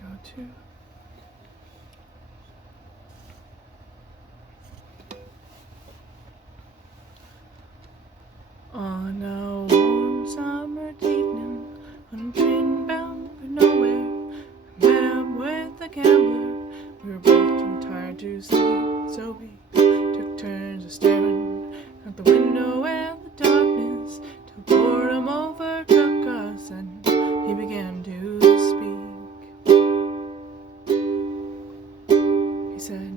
go to. On a warm summer evening, on a train bound for nowhere, I met up with a gambler. We were both too tired to sleep, so we took turns of staring out the window at the darkness till boredom overtook us and he began to speak. He said,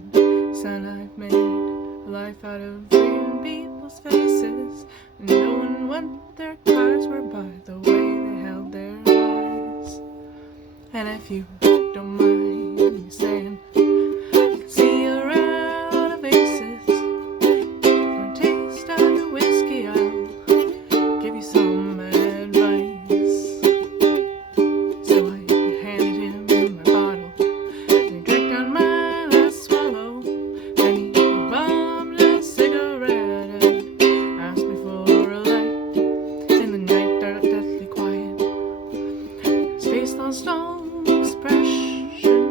"Son, I've made a life out of reading people's faces and knowing what their cards were by the way they held their eyes. And if you don't mind me saying, I can see you're out of aces. For a taste of your whiskey, I'll give you some advice." So I handed him my bottle, and he drank down my last swallow. Then he bummed a cigarette and asked me for a light. In the night, deathly quiet, his face lost all expression.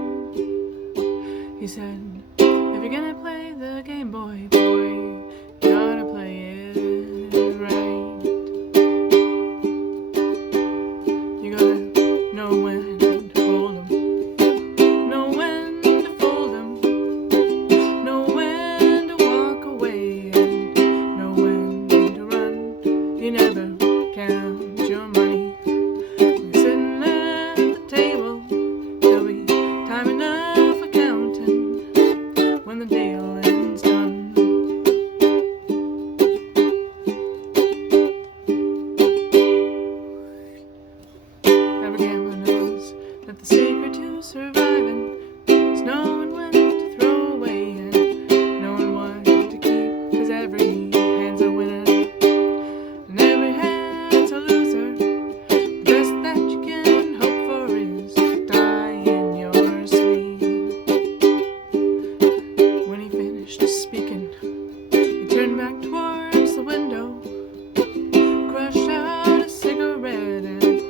He said, "If you're gonna play the game, boy, you gotta play it right. You gotta know when to hold 'em, know when to fold 'em, know when to walk away, and know when to run. You never count your money. We're sitting at the table, there'll be time enough for counting when the dealing's done." Every gambler knows that the secret to surviving is knowing when to throw away and knowing what to keep, 'cause every hand's a winner and every hand's a loser. The best that you can hope for is to die in your sleep. When he finished speaking, he turned back towards the window, crushed out a cigarette and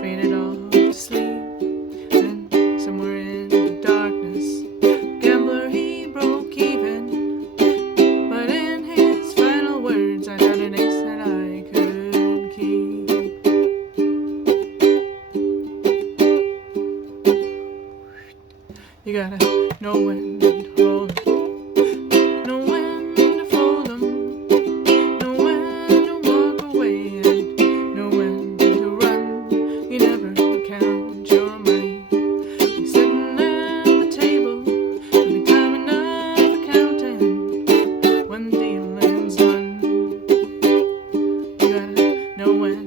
faded off to sleep. Then somewhere in the darkness, the gambler he broke even, but in his final words I found an ace that I could keep. You gotta know when to hold 'em, know when to fold 'em, know when to walk away, and know when to run. You never count your money. You're sitting at the table, there'll be time enough for counting when the dealing's done. You gotta know when